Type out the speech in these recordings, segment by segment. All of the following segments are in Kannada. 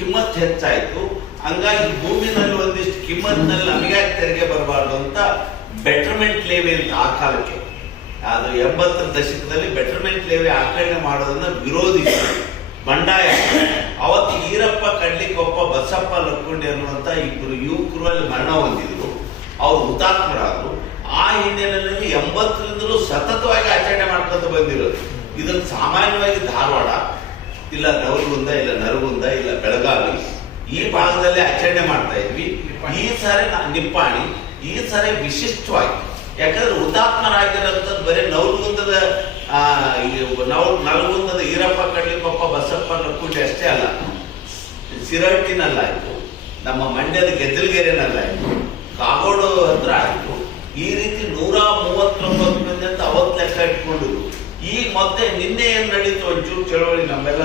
ಕಿಮ್ಮತ್ ಹೆಚ್ಚಾಯ್ತು. ಹಂಗಾಗಿ ಭೂಮಿನಲ್ಲಿ ಒಂದಿಷ್ಟು ಕಿಮ್ಮತ್ನಲ್ಲಿ ನಮಗೆ ತೆರಿಗೆ ಬರಬಾರ್ದು ಅಂತ ಬೆಟರ್ಮೆಂಟ್ ಲೇವಿ ಅಂತ ಆ ಕಾಲಕ್ಕೆ ಅದು 80ರ ದಶಕದಲ್ಲಿ ಬೆಟರ್ಮೆಂಟ್ ಲೇವಿ ಆಚರಣೆ ಮಾಡೋದನ್ನ ವಿರೋಧಿಸಿ ಬಂಡಾಯ. ಅವತ್ತು ಈರಪ್ಪ ಕಡ್ಲಿಕೊಪ್ಪ ಬಸಪ್ಪ ಲಕ್ಕುಂಡಿ ಅನ್ನುವಂತ ಇಬ್ಬರು ಯುವಕರು ಅಲ್ಲಿ ಮರಣ ಹೊಂದಿದ್ರು. ಅವ್ರು ಹುತಾತ್ಮರಾದ್ರು. ಆ ಹಿನ್ನೆಲೆಯಲ್ಲಿ 80ರಿಂದಲೂ ಸತತವಾಗಿ ಆಚರಣೆ ಮಾಡ್ಕೊಂತ ಬಂದಿರೋದು. ಇದನ್ನು ಸಾಮಾನ್ಯವಾಗಿ ಧಾರವಾಡ ಇಲ್ಲ ನವಲಗುಂದ ಇಲ್ಲ ನರಗುಂದ ಇಲ್ಲ ಬೆಳಗಾವಿ ಈ ಭಾಗದಲ್ಲಿ ಆಚರಣೆ ಮಾಡ್ತಾ ಇದ್ವಿ. ಈ ಸಾರಿ ನಿಪ್ಪಾಣಿ ಈ ಸಾರಿ ವಿಶಿಷ್ಟವಾಗಿ, ಯಾಕಂದ್ರೆ ಹುತಾತ್ಮರಾಗಿರೋಂಥದ್ದು ಬರೀ ನವಲಗುಂದದ ನಲಗುಂದದ ಈರಪ್ಪ ಕಡ್ಲಿಕೊಪ್ಪ ಬಸಪ್ಪ ಲಕ್ಕುಂಡಿ ಅಷ್ಟೇ ಅಲ್ಲ, ಸಿರಹಟ್ಟಿನಲ್ಲಾಯ್ತು, ನಮ್ಮ ಮಂಡ್ಯದ ಗೆದ್ದಲಗೆರೆನಲ್ಲಾಯ್ತು, ಕಾಗೋಡು ಹತ್ರ ಆಯ್ತು. ಈ ರೀತಿ 139 ಮಂದಿ ಅಂತ ಅವತ್ತು ಲೆಕ್ಕ ಇಟ್ಕೊಂಡಿದ್ರು. ಈಗ ಮತ್ತೆ ನಿನ್ನೆ ಏನ್ ನಡೀತು ಒಂಚೂರು ಚಳವಳಿ ನಮ್ಮೆಲ್ಲ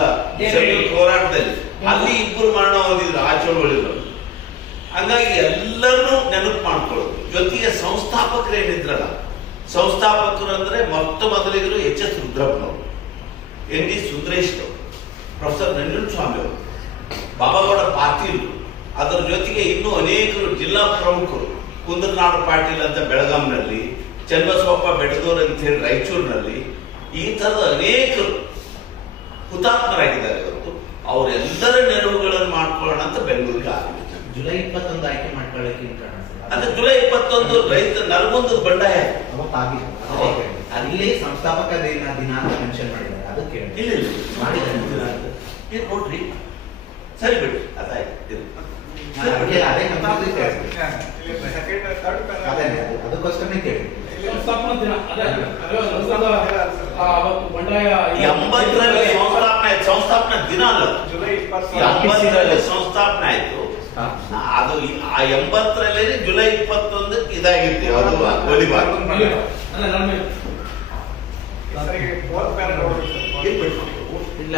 ಹೋರಾಟದಲ್ಲಿ, ಅಲ್ಲಿ ಇಬ್ಬರು ಮರಣ ಹೊಂದಿದ್ರು ಆ ಚಳವಳಿಗಳು. ಹಂಗಾಗಿ ಎಲ್ಲರೂ ನೆನಪು ಮಾಡ್ಕೊಳ್ಳೋದು. ಜೊತೆಗೆ ಸಂಸ್ಥಾಪಕರು ಏನಿದ್ರಲ್ಲ, ಸಂಸ್ಥಾಪಕರು ಅಂದ್ರೆ ಮೊದಲಿಗರು ಎಚ್.ಎಸ್. ರುದ್ರಪ್ಪನವರು, ಎನ್.ಡಿ. ಸುಂದರೇಶ್ ಅವರು, ಪ್ರೊಫೆಸರ್ ನಂಜುಂಡಸ್ವಾಮಿ ಅವರು, ಬಾಬಾಗೌಡ ಪಾಟೀಲ್, ಅದರ ಜೊತೆಗೆ ಇನ್ನೂ ಅನೇಕರು ಜಿಲ್ಲಾ ಪ್ರಮುಖರು, ಕುಂದರನಾಡು ಪಾಟೀಲ್ ಅಂತ ಬೆಳಗಾಂನಲ್ಲಿ, ಚನ್ನಬಸವಪ್ಪ ಬೆಡದೂರ್ ಅಂತ ಹೇಳಿ ರಾಯಚೂರಿನಲ್ಲಿ, ಈ ತರದ ಅನೇಕರು ಹುತಾತ್ಮರಾಗಿದ್ದಾರೆ. ಇವತ್ತು ಅವರೆಲ್ಲರ ನೆರವುಗಳನ್ನು ಮಾಡ್ಕೊಳ್ಳೋಣ ಅಂತ ಬೆಂಗಳೂರಿಗೆ ಆಗಿದೆ. ಜುಲೈ 21 ಆಯ್ಕೆ ಮಾಡ್ಕೊಳ್ಳೋಕೆ ಅಂದ್ರೆ ಜುಲೈ 21 ರೈತ ನರಗುಂದದ ಬಂಡಾಯ ಅಲ್ಲಿ ಸಂಸ್ಥಾಪಕ ದಿನ ಅಂತ ಮೆನ್ಷನ್ ಮಾಡಿದ್ದಾರೆ. ಅದಕ್ಕೆ ಇಲ್ಲ ನೋಡ್ರಿ, ಸರಿ ಬಿಡ್ರಿ, ಅದಾಯ್ತು. ಅದಕ್ಕೋಸ್ಕರನೇ ಕೇಳಿ. 80ರಲ್ಲಿ ಸಂಸ್ಥಾಪನೆ ದಿನ ಅಲ್ಲ, ಜುಲೈ 80ರಲ್ಲಿ ಸಂಸ್ಥಾಪನೆ ಆಯ್ತು. ಅದು ಆ 80ರಲ್ಲಿ ಜುಲೈ 21 ಇದಾಗಿತ್ತು. ಅದು ಗೋಲಿಬಾರ್ ಇಲ್ಲ